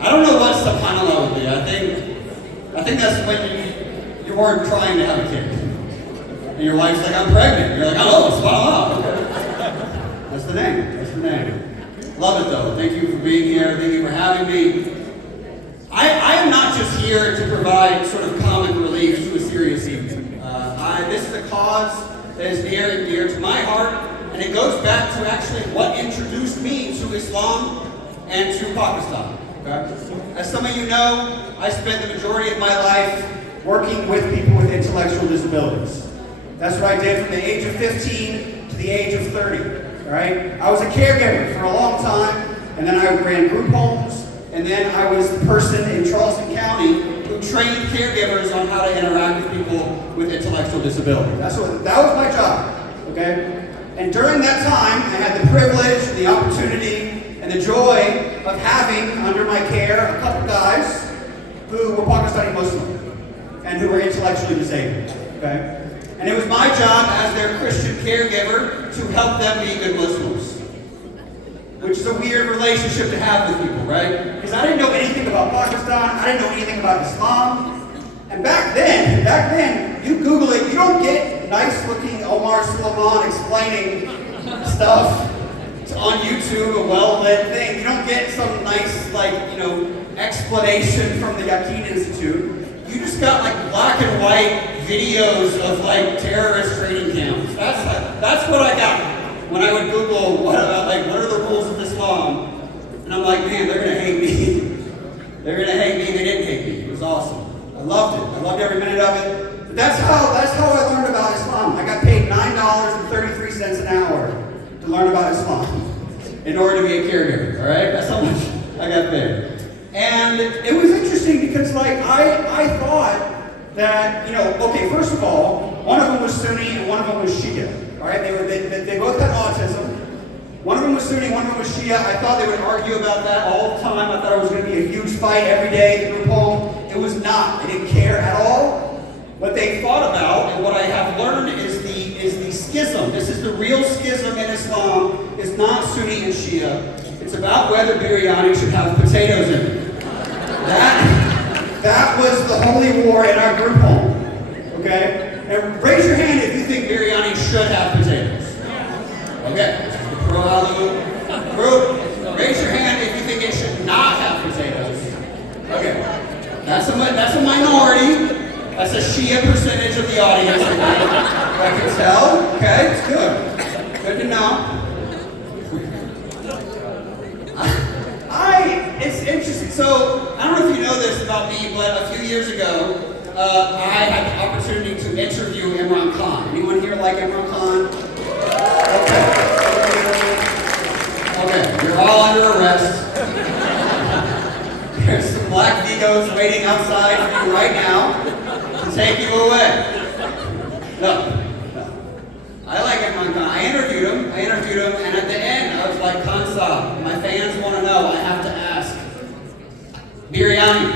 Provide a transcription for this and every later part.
I don't know what subhanAllah would be. I think that's when you weren't trying to have a kid. And your wife's like, I'm pregnant. You're like, oh, subhanAllah. Okay. That's the name. That's the name. Love it though. Thank you for being here. Thank you for having me. I am not just here to provide sort of comic relief to a serious evening. This is a cause that is near and dear to my heart, and it goes back to actually what introduced me to Islam and to Pakistan. Okay? As some of you know, I spent the majority of my life working with people with intellectual disabilities. That's what I did from the age of 15 to the age of 30. All right? I was a caregiver for a long time, and then I ran group homes, and then I was the person in Charleston County who trained caregivers on how to interact with people with intellectual disability. That was my job, okay? And during that time, I had the privilege, the opportunity, and the joy of having under my care a couple guys who were Pakistani Muslim and who were intellectually disabled, okay? And it was my job as their Christian caregiver to help them be good Muslims. Which is a weird relationship to have with people, right? Because I didn't know anything about Pakistan, I didn't know anything about Islam. And back then, you Google it, you don't get nice-looking Omar Suleiman explaining stuff on YouTube, a well-lit thing. You don't get some nice, explanation from the Yaqeen Institute. You just got black and white videos of terrorist training camps. That's what I got when I would Google what are the rules of Islam, and I'm like, man, they're gonna hate me. They're gonna hate me. They didn't hate me. It was awesome. I loved it. I loved every minute of it. But that's how I learned about Islam. I got paid $9.33 an hour to learn about Islam in order to be a caregiver. All right, that's how much I got paid. And it was interesting because I thought that okay, first of all, one of them was Sunni and one of them was Shia. All right, they both had autism. One of them was Sunni, one of them was Shia. I thought they would argue about that all the time. I thought it was going to be a huge fight every day at the group home. It was not. They didn't care at all. What they thought about, and what I have learned, is the schism. This is the real schism in Islam. It's not Sunni and Shia. It's about whether biryani should have potatoes in it. That was the holy war in our group home. Okay? And raise your hand if you think biryani should have potatoes. Okay. Pro-alu group. Raise your hand if you think it should not have potatoes. Okay. That's a minority. That's a Shia percentage of the audience. I can tell. Okay, it's good. Good to know. It's interesting. So, I don't know if you know this about me, but a few years ago, I had the opportunity to interview Imran Khan. Anyone here like Imran Khan? Okay, you're all under arrest. There's some black Vigos waiting outside for you right now to take you away. No. I like Imran Khan. I interviewed him, and at the end, I was like, Khan Saab, my fans want to know, I have to ask. Biryani.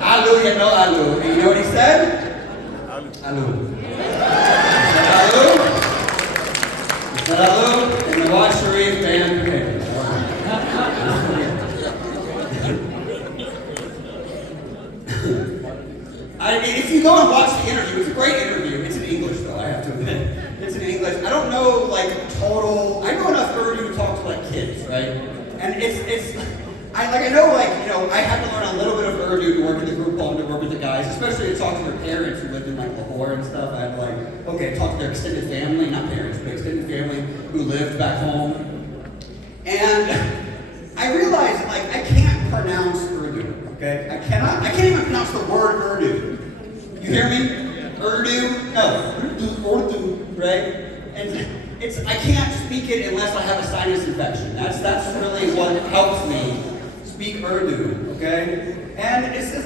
Alu, you know alu. And you know what he said? Alu. He said alu, and Nawaz Sharif banned potatoes. I mean, if you go and watch the interview, it's a great interview. It's in English, though, I have to admit. It's in English. I don't know, total... I know enough Urdu to talk to, kids, right? And I had to learn a little bit of Urdu to work in the group home, to work with the guys, especially to talk to their parents who lived in Lahore and stuff. I had to talk to their extended family, not parents, but extended family who lived back home. And I realized, I can't pronounce Urdu, okay? I can't even pronounce the word Urdu. You hear me? Urdu? No. Urdu, right? And I can't speak it unless I have a sinus infection. That's really what helps me speak Urdu, okay? And it's the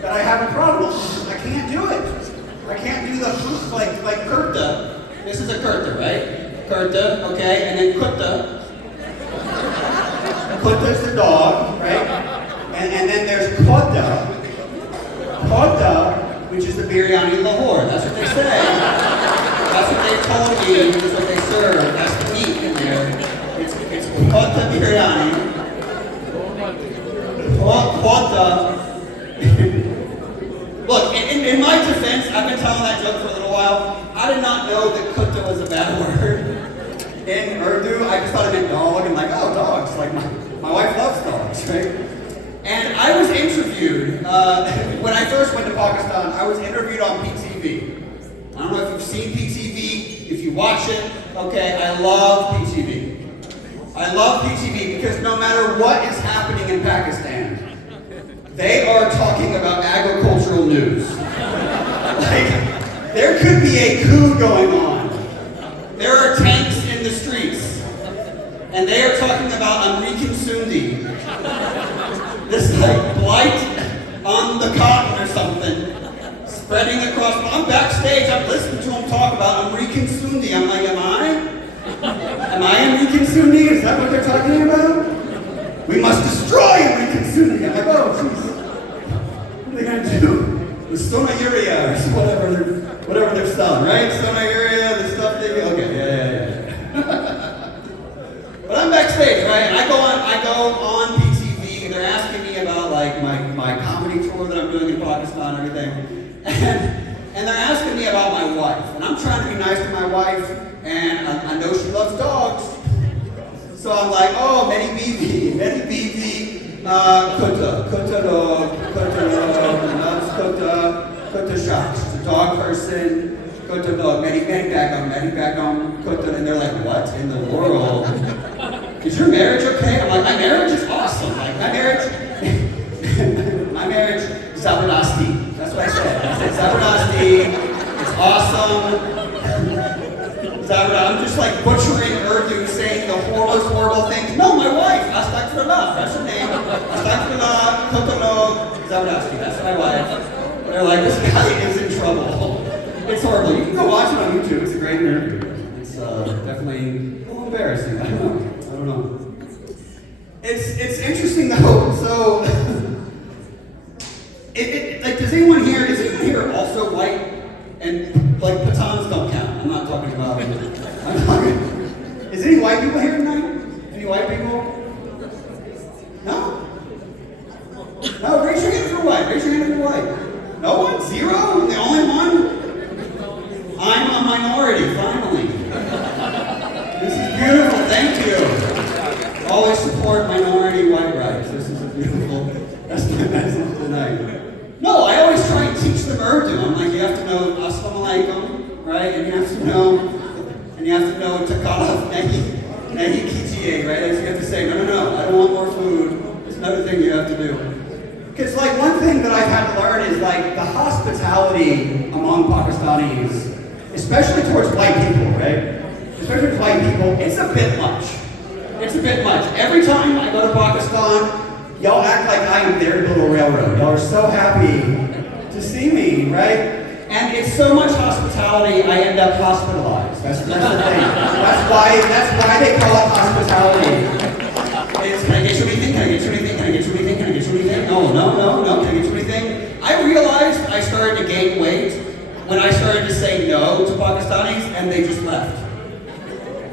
that I have a problem with. I can't do it. I can't do the like kurta. This is a kurta, right? Kurta, okay, and then kutta. Kutta's the dog, right? And then there's kota. Kota, which is the biryani Lahore. That's what they say. That's what they told me. That's what they serve. That's the meat in there. It's kota biryani. Quanta. Look, in my defense, I've been telling that joke for a little while. I did not know that kutta was a bad word. In Urdu, I just thought it meant dog, and like, oh, dogs. Like, my wife loves dogs, right? And I was interviewed, when I first went to Pakistan, I was interviewed on PTV. I don't know if you've seen PTV, if you watch it, okay, I love PTV. I love PTV because no matter what is happening in Pakistan, they are talking about agricultural news. Like, there could be a coup going on. There are tanks in the streets, and they are talking about American Sundi. This like blight on the cotton or something, spreading across. I'm backstage, I'm listening to them talk about American Sundi. I'm like, am I American Sundi? Is that what they're talking about? We must destroy American Sundi. I'm like, oh, jeez. What are they gonna do? The Sona Urea or whatever they're selling, right? Sona Urea, the stuff they, okay, yeah. But I'm backstage, right? And I go on PTV, and they're asking me about like my comedy tour that I'm doing in Pakistan and everything. And they're asking me about my wife. And I'm trying to be nice to my wife, and I know she loves dogs. So I'm like, oh, Many Bibi, Kutta Shah. She's a dog person. Kutta dog, Many Bagam, Kutta. And they're like, what in the world? Is your marriage okay? I'm like, my marriage is awesome. Like, my marriage, Zabardasti. That's what I said. I said, Zabardasti, it's awesome. I'm just like butchering Urdu, saying the horrible things. No, my wife, Astaghfirullah, that's her name. Astaghfirullah, Kotolo, Zabardasti, that's my wife. They're like, this guy is in trouble. It's horrible. You can go watch it on YouTube. It's a great interview. It's definitely a little embarrassing. I don't know. It's interesting though. So, like, does anyone here also white? And like Pathans don't count. I'm not talking about. Is any white people here tonight? Any white people? No. No. Raise your hand if you're white. Raise your hand if you're white. No one? Zero? I'm the only one? I'm a minority, finally. This is beautiful, thank you. Always support minority white rights. This is beautiful. That's my message tonight. No, I always try and teach them Urdu. I'm like, you have to know Assalamu alaikum, right? And you have to know Takalaf Nahi Kijiye, right? Like, you have to say, no, I don't want more food. It's another thing you have to do. Because like one thing that I've had to learn is like the hospitality among Pakistanis, especially towards white people, right? Especially towards white people, it's a bit much. It's a bit much. Every time I go to Pakistan, y'all act like I am their little railroad. Y'all are so happy to see me, right? And it's so much hospitality, I end up hospitalized. That's the thing. That's why they call it hospitality. It's, can I get you anything? Can I get you anything? Can I get you anything? Can I get you anything? No. Can I get you anything? I realized I started to gain weight when I started to say no to Pakistanis, and they just left.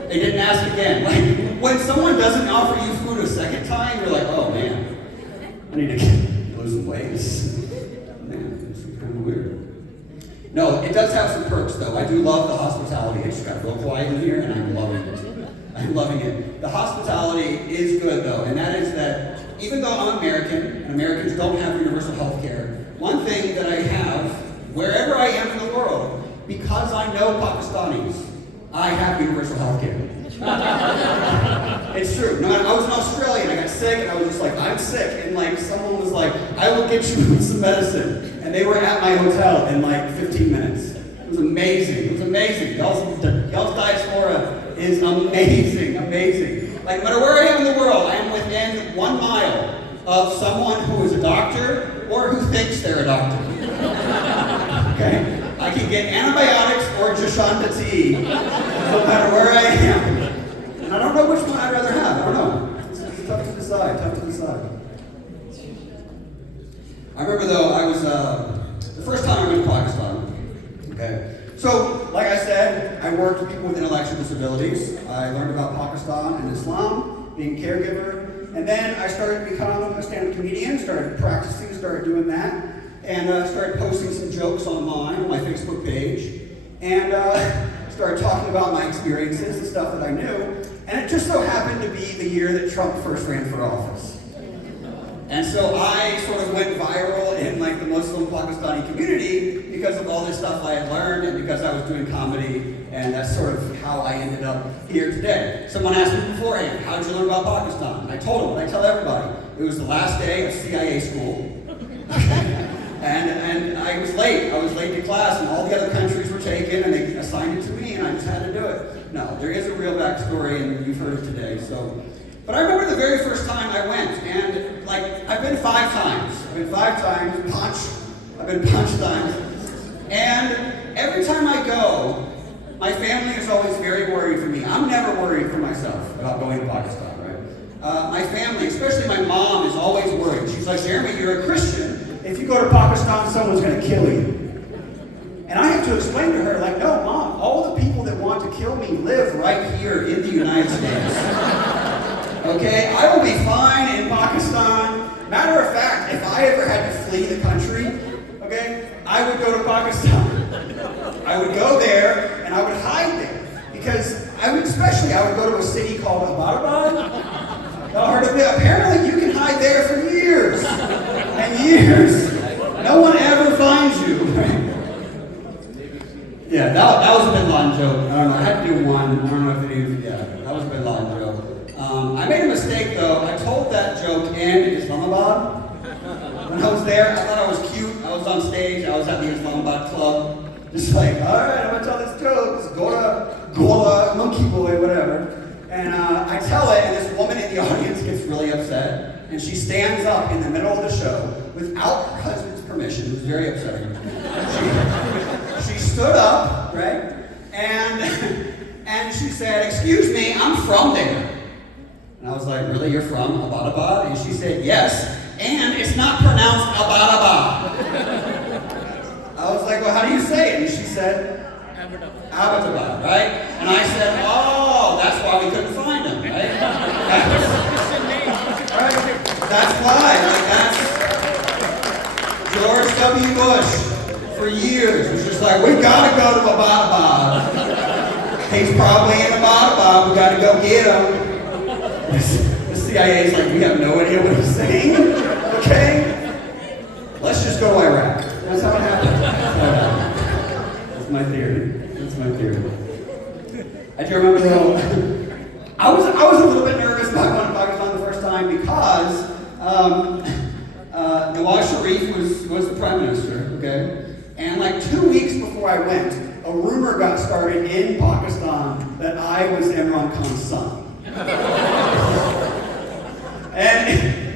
They didn't ask again. Like, when someone doesn't offer you food a second time, you're like, oh man, I need to lose some weight. Man, this is kind of weird. No, it does have some perks though. I do love the hospitality. It just got real quiet in here, and I'm loving it. I'm loving it. The hospitality is good though, and that is that even though I'm American, and Americans don't have universal health care, one thing that I have, wherever I am in the world, because I know Pakistanis, I have universal health care. It's true. No, I was in Australia and I got sick, and I was just like, I'm sick, and like someone was like, I will get you some medicine, and they were at my hotel in like 15 minutes. It was amazing. It was amazing. Y'all's diaspora is amazing. Like, no matter where I am in the world, I am within 1 mile of someone who is a doctor or who thinks they're a doctor. Okay? I can get antibiotics or Jashanta tea, no matter where I am. And I don't know which one I'd rather have. I don't know. It's tough to decide. I remember though, I was, the first time I went to Pakistan, okay? So, like I said, I worked with people with intellectual disabilities. I learned about Pakistan and Islam, being a caregiver, And then I started becoming a stand-up comedian, started practicing, started doing that, and started posting some jokes online on my Facebook page, and started talking about my experiences, the stuff that I knew, and it just so happened to be the year that Trump first ran for office. And so I sort of went viral in like the Muslim Pakistani community because of all this stuff I had learned and because I was doing comedy, and that's sort of how I ended up here today. Someone asked me beforehand, how did you learn about Pakistan? I told them what I tell everybody. It was the last day of CIA school. and I was late. I was late to class, and all the other countries were taken, and they assigned it to me, and I just had to do it. No, there is a real backstory, and you've heard it today. But I remember the very first time I went, and like, I've been 5 times. I've been 5 times, I've been punched times. And every time I go, my family is always very worried for me. I'm never worried for myself about going to Pakistan, right? My family, especially my mom, is always worried. She's like, Jeremy, you're a Christian. If you go to Pakistan, someone's going to kill you. And I have to explain to her, like, no, Mom, all the people that want to kill me live right here in the United States. Okay, I will be fine in Pakistan. Matter of fact, if I ever had to flee the country, okay, I would go to Pakistan. I would go there and I would hide there. Because I would go to a city called Abbottabad. Y'all heard of it? Apparently you can hide there for years and years. No one ever finds you. Yeah, that was a Bin Laden joke. I don't know, I had to do one. I don't know if it is, yeah, that was a Bin Laden joke. I made a mistake though. I told that joke in Islamabad. When I was there, I thought I was cute. I was on stage. I was at the Islamabad club. Just like, all right, I'm gonna tell this joke. It's Gola, monkey boy, whatever. And I tell it, and this woman in the audience gets really upset. And she stands up in the middle of the show without her husband's permission. It was very upsetting. She stood up, right? And she said, excuse me, I'm from there. And I was like, really, you're from Abbottabad? And she said, yes, and it's not pronounced Abbottabad. I was like, well, how do you say it? And she said, Abbottabad, right? And I said, oh, that's why we couldn't find him, right? That's why, like, that's George W. Bush for years was just like, we gotta go to Abbottabad. He's probably in Abbottabad, we gotta go get him. The CIA is like, we have no idea what he's saying, okay? Let's just go to Iraq. That's how it happened. That's my theory. I do remember though, I was a little bit nervous about going to Pakistan the first time because Nawaz Sharif was the prime minister, okay? And like 2 weeks before I went, a rumor got started in Pakistan that I was Imran Khan's son. And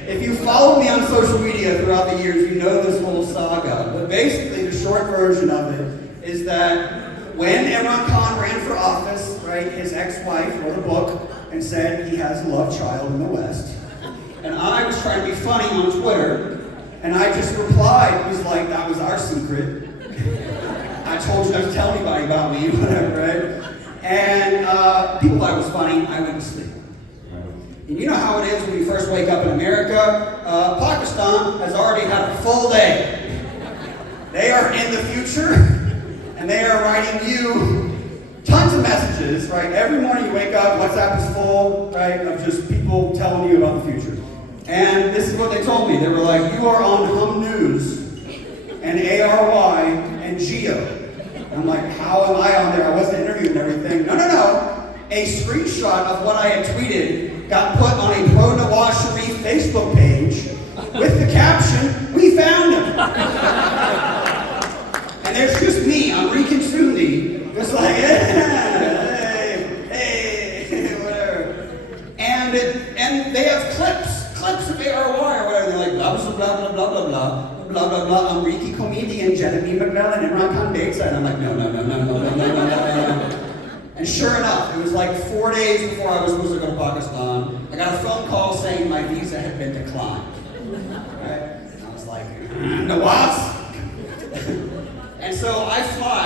if you follow me on social media throughout the years, you know this whole saga. But basically, the short version of it is that when Imran Khan ran for office, right, his ex-wife wrote a book and said he has a love child in the West. And I was trying to be funny on Twitter, and I just replied, was like, that was our secret. I told you not to tell anybody about me, whatever, right? And people thought it was funny. I went to sleep. And you know how it is when you first wake up in America? Pakistan has already had a full day. They are in the future, and they are writing you tons of messages, right? Every morning you wake up, WhatsApp is full, right, of just people telling you about the future. And this is what they told me. They were like, you are on Hum News, and ARY, and Geo. I'm like, how am I on there? I wasn't interviewed and everything. No. A screenshot of what I had tweeted got put on a pro-Nawaz Sharif Facebook page with the caption, we found him. And there's just me on Reconsundi, just like, hey, whatever. And they have clips of ARY or whatever. They're like, blah, blah, blah, blah, blah, blah. Blah, blah, blah, I'm Ricky comedian, Jeremy McLellan, and Ron Khan Bates. And I'm like, no. And sure enough, it was like 4 days before I was supposed to go to Pakistan. I got a phone call saying my visa had been declined. Right? And I was like, Nawaz? And so I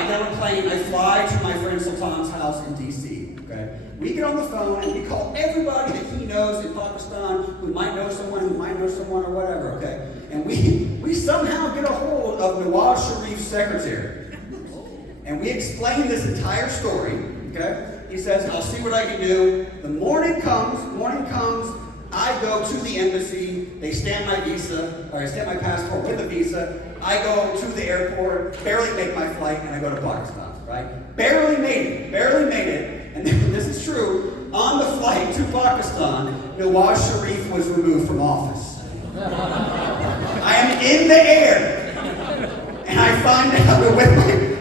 get on a plane, I fly to my friend Sultan's house in DC. Okay? We get on the phone and we call everybody that he knows in Pakistan who might know someone, or whatever, okay? And we somehow get a hold of Nawaz Sharif's secretary. And we explain this entire story, okay? He says, I'll see what I can do. The morning comes, I go to the embassy, they stamp my visa, or I stamp my passport with a visa, I go to the airport, barely make my flight, and I go to Pakistan, right? Barely made it, and this is true, on the flight to Pakistan, Nawaz Sharif was removed from office. I am in the air, and I find out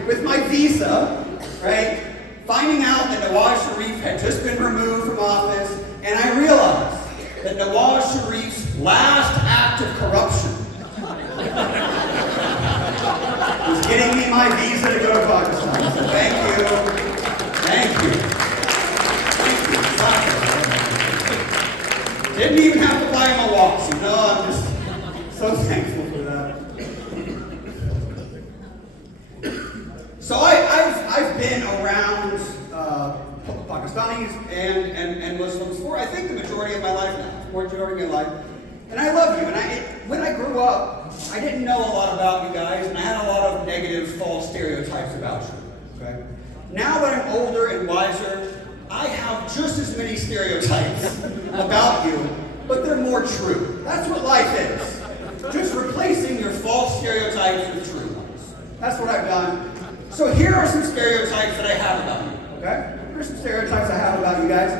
with my visa, right? Finding out that Nawaz Sharif had just been removed from office, and I realized that Nawaz Sharif's last act of corruption was getting me my visa to go to Pakistan. So thank you. Didn't even have to buy him a watch. You know, I'm just so thankful for that. So I've been around Pakistanis and Muslims for I think the majority of my life now, and I love you. And when I grew up, I didn't know a lot about you guys, and I had a lot of negative, false stereotypes about you. Okay. Now that I'm older and wiser, I have just as many stereotypes about you, but they're more true. That's what life is. Just replacing your false stereotypes with true ones. That's what I've done. So here are some stereotypes that I have about you, okay? Here's some stereotypes I have about you guys.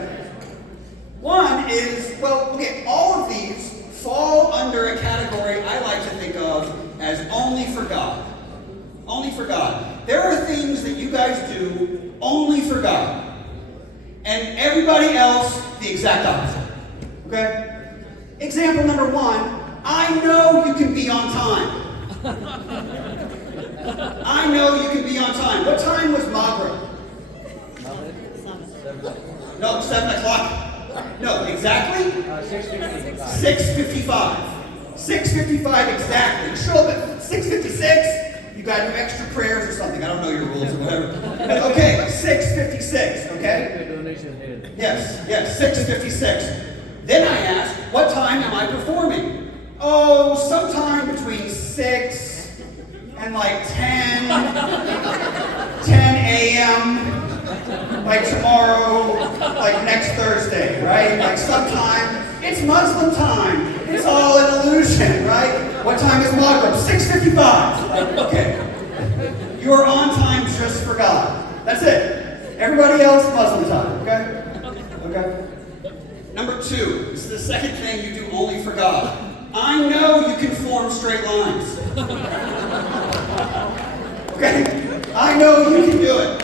One is, well, okay, all of these fall under a category I like to think of as only for God. Only for God. There are things that you guys do only for God. And everybody else, the exact opposite. Okay? Example number one, I know you can be on time. I know you can be on time. What time was Maghrib? No, 7 o'clock. No, exactly? 6:55. 6:55 exactly. You show up at 6:56, you got to do extra prayers or something. I don't know your rules or whatever. Okay, 6:56, okay? Yes, 6:56. Then I ask, what time am I performing? Oh, sometime between 6 and like 10 a.m., like tomorrow, like next Thursday, right? Like sometime, it's Muslim time. It's all an illusion, right? What time is Maghrib? 6:55. Like, okay. You are on time just for God. That's it. Everybody else, Muslim time, okay? Okay. Number two, this is the second thing you do only for God. I know you can form straight lines. Okay? I know you can do it.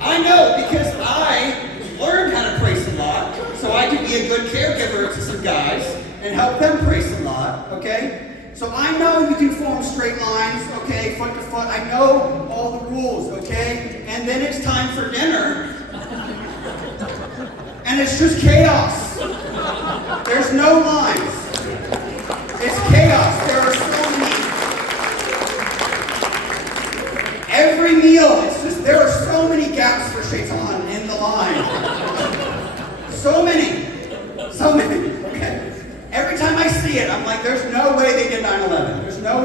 I know because I learned how to pray Salat, so I can be a good caregiver to some guys and help them pray Salat, okay? So I know you can form straight lines, okay, foot to foot. I know all the rules, okay? And then it's time for dinner, and it's just chaos. There's no lines. It's chaos. There are so many. Every meal, there are so many gaps for shaitan in the line. So many, okay? Every time I see it, I'm like, there's no way they did 9/11. There's no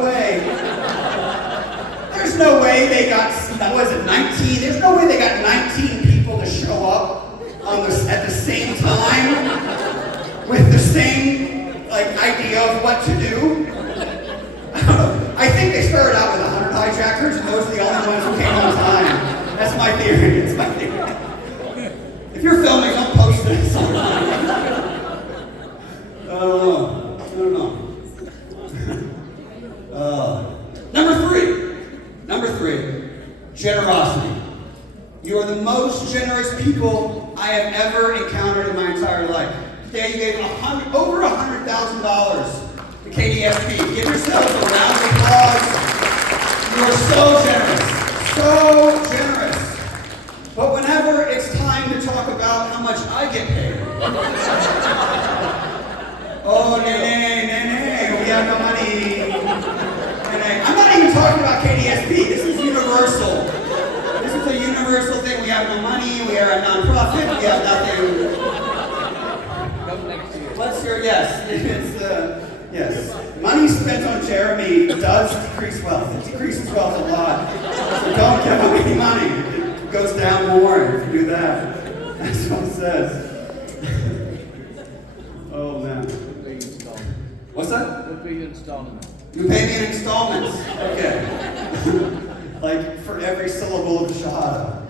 way they got, what is it, 19? There's no way they got 19 people to show up at the same time with the same, like, idea of what to do. I don't know. I think they started out with 100 hijackers, and those are the only ones who came on time. That's my theory. It's my theory. If you're filming, don't post this online. I don't know. Number three, generosity. You are the most generous people I have ever encountered in my entire life. Today you gave over $100,000 to KDSP. Give yourselves a round of applause. You are so generous. But whenever it's time to talk about how much I get paid, oh, nay, we have no money. I'm not even talking about KDSP. This is universal. This is a universal thing. We have no money, we are a non-profit, we have nothing. What's your, yes, it's, yes. Money spent on Jeremy does decrease wealth. It decreases wealth a lot. So don't give him any money. It goes down more if you do that. That's what it says. Oh, man. What's that? Would be installment. You pay me in installments. Okay. Like for every syllable of the Shahada.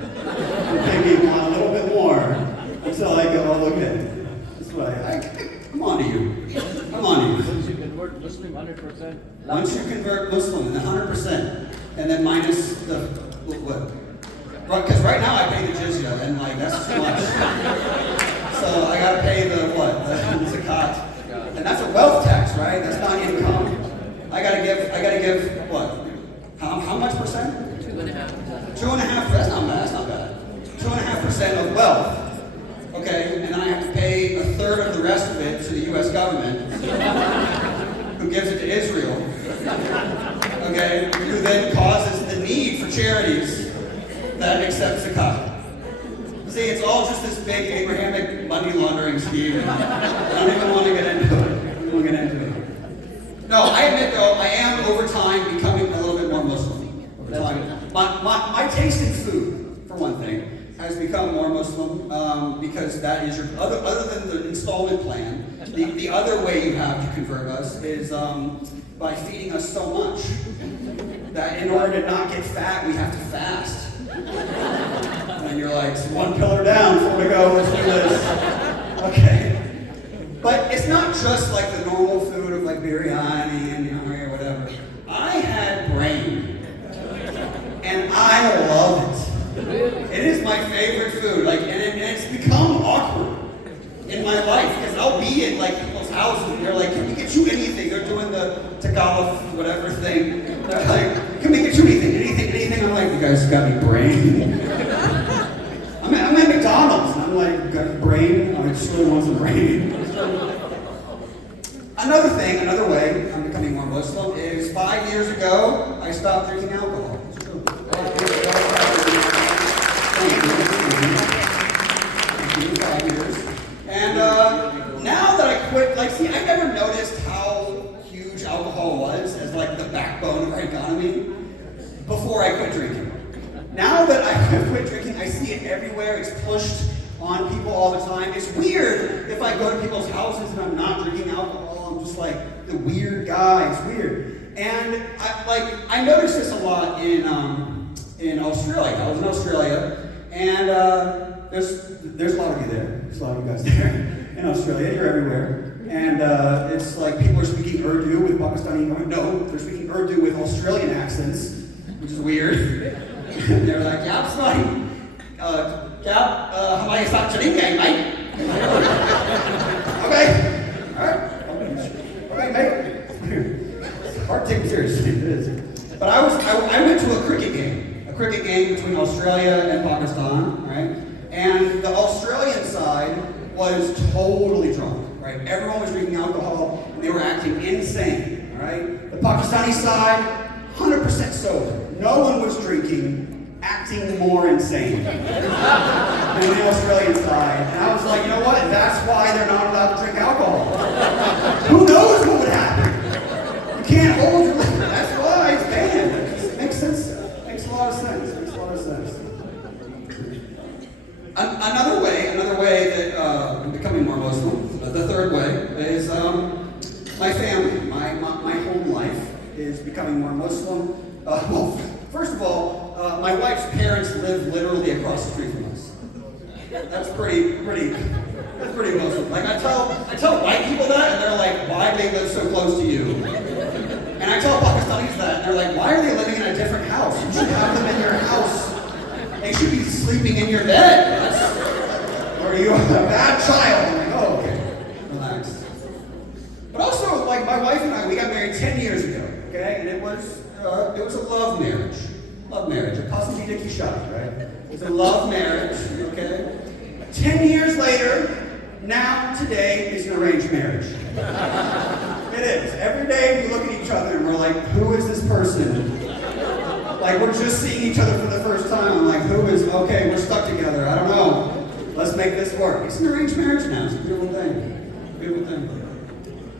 You pay me a little bit more until I go, oh, okay. That's what I'm on to you. I'm on to you. Once you convert Muslim 100%. Once you convert Muslim, then 100%. And then minus the, what? Because right now I pay the jizya, and like, that's too much. So I gotta pay the, what? The zakat. And that's a wealth tax, right? That's not income. I gotta give what? How much percent? 2.5%. 2.5%. That's not bad. That's not bad. 2.5% of wealth. Okay, and then I have to pay a third of the rest of it to the U.S. government, who gives it to Israel. Okay, who then causes the need for charities that accept zakat. See, it's all just this big Abrahamic money laundering scheme. And I don't even want to get into it. No, I admit though, I am over time becoming a little bit more Muslim. Over time. My taste in food, for one thing, has become more Muslim because that is your, other than the installment plan, the other way you have to convert us is by feeding us so much that in order to not get fat, we have to fast. And you're like, one pillar down, 4 to go, let's do this. Okay. But it's not just like the normal food of like biryani and or whatever. I had brain. And I love it. It is my favorite food. Like, and it's become awkward in my life because I'll be at like people's houses and they're like, can we get you anything? They're doing the Tagalog whatever thing. They're like, can we get you anything? I'm like, you guys got me brain. I'm at McDonald's and I'm like, got brain? I just really want some brain. Another way I'm becoming more Muslim is 5 years ago, I stopped drinking alcohol. It's true. 5 years. And now that I quit, like, see, I never noticed how huge alcohol was as like the backbone of our economy before I quit drinking. Now that I quit drinking, I see it everywhere. It's pushed on people all the time. It's weird if I go to people's houses and I'm not drinking alcohol. I'm just like the weird guy. It's weird. And I noticed this a lot in Australia. I was in Australia, and there's a lot of you there. There's a lot of you guys there in Australia. You're everywhere. And it's like people are speaking Urdu with Pakistani. No, they're speaking Urdu with Australian accents, which is weird. And they're like, "Yeah, sorry. हमारे साथ चलेंगे, mate." Okay. All right. Okay, mate. It's hard to take it seriously. It is. But I went to a cricket game between Australia and Pakistan, right? And the Australian side was totally drunk, right? Everyone was drinking alcohol, and they were acting insane, all right? The Pakistani side, 100% sober. No one was drinking, acting more insane than the Australian side. And I was like, you know what? That's why they're not allowed to drink alcohol. Who knows what would happen? You can't hold your liquor. That's why it's banned. It makes sense. Makes a lot of sense. Another way that I'm becoming more Muslim, the third way, is my family. My home life is becoming more Muslim. Well, first of all, my wife's parents live literally across the street from us. That's pretty Muslim. Like I tell white people that, and they're like, why do they live so close to you? And I tell Pakistanis that, and they're like, why are they living in a different house? You should have them in your house. They should be sleeping in your bed. Or are you a bad child? I'm like, oh, okay, relax. But also, like my wife and I, we got married 10 years ago, okay? And it was a love marriage. Love marriage, a pasandida ki shadi, right? It's a love marriage, okay? 10 years later, now today is an arranged marriage. It is. Every day we look at each other and we're like, who is this person? Like, we're just seeing each other for the first time. I'm like, who is, okay, we're stuck together. I don't know. Let's make this work. It's an arranged marriage now. It's a beautiful thing. Beautiful thing.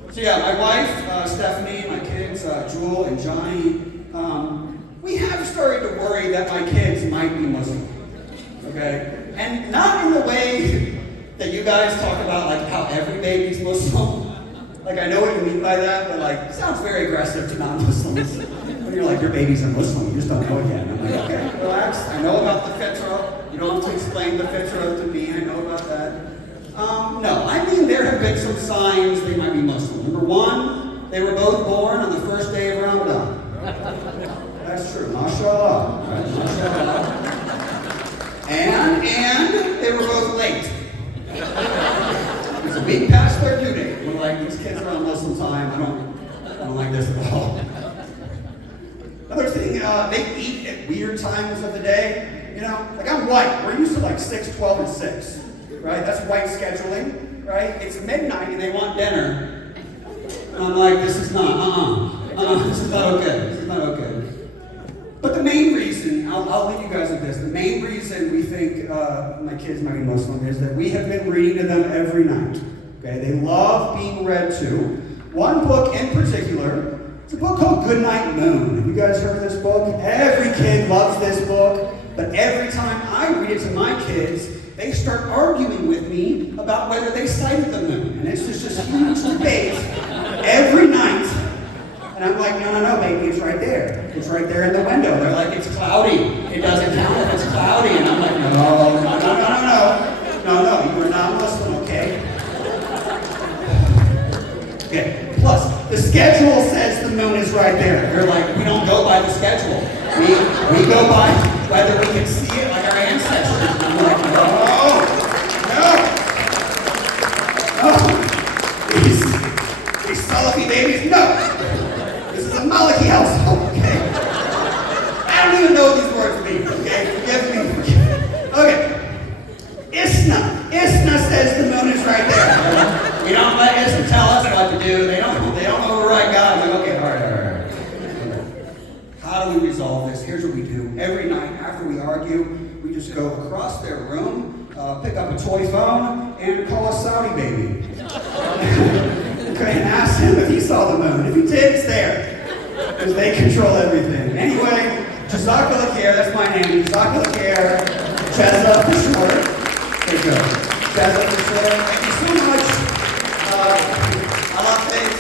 So yeah, my wife, Stephanie, my kids, Jewel and Johnny, we have started to worry that my kids might be Muslim. Okay? And not in the way that you guys talk about, like, how every baby's Muslim. Like, I know what you mean by that, but, like, it sounds very aggressive to non-Muslims. When you're like, your baby's a Muslim, you just don't know it yet. And I'm like, okay, relax. I know about the fitrah. You don't have to explain the fitrah to me. I know about that. No, I mean there have been some signs they might be Muslim. Number one, they were both born on the first day of Ramadan. That's true. MashaAllah. Right? MashaAllah. And they were both late. It's a week past their due date. We're like, these kids are on Muslim time. I don't like this at all. Another thing, they eat at weird times of the day. You know, like I'm white. We're used to like 6, 12, and 6. Right? That's white scheduling. Right? It's midnight and they want dinner. And I'm like, this is not, this is not okay. This is not okay. But the main reason, I'll leave you guys with this. The main reason we think my kids might be Muslim is that we have been reading to them every night. Okay? They love being read to. One book in particular, it's a book called Goodnight Moon. Have you guys heard of this book? Every kid loves this book, but every time I read it to my kids, they start arguing with me about whether they sighted the moon. And it's just this huge debate every night. And I'm like, no, baby, it's right there. It's right there in the window. They're like, it's cloudy. It doesn't count if it's cloudy. And I'm like, no, you are not Muslim, okay? Okay, plus, the schedule says the moon is right there. They're like, we don't go by the schedule. We go by whether we can see it like our ancestors. And I'm like, no. These Salafi babies, no. This is a Maliki household, okay? I don't even know what these words mean, okay? Forgive me. Okay. Isna says the moon is right there. We don't let Isna tell us what to do. They don't override God. I'm like, okay, all right. How do we resolve this? Here's what we do. Every night after we argue, we just go across their room, pick up a toy phone, and call a Saudi baby. Okay, and ask him if he saw the moon. If he did, it's there. Because they control everything. Anyway, Jazakallah Khair, that's my name. Jazakallah Khair. Jazza for short. There you go. Jazza for short. Thank you so much. Allah Hafiz.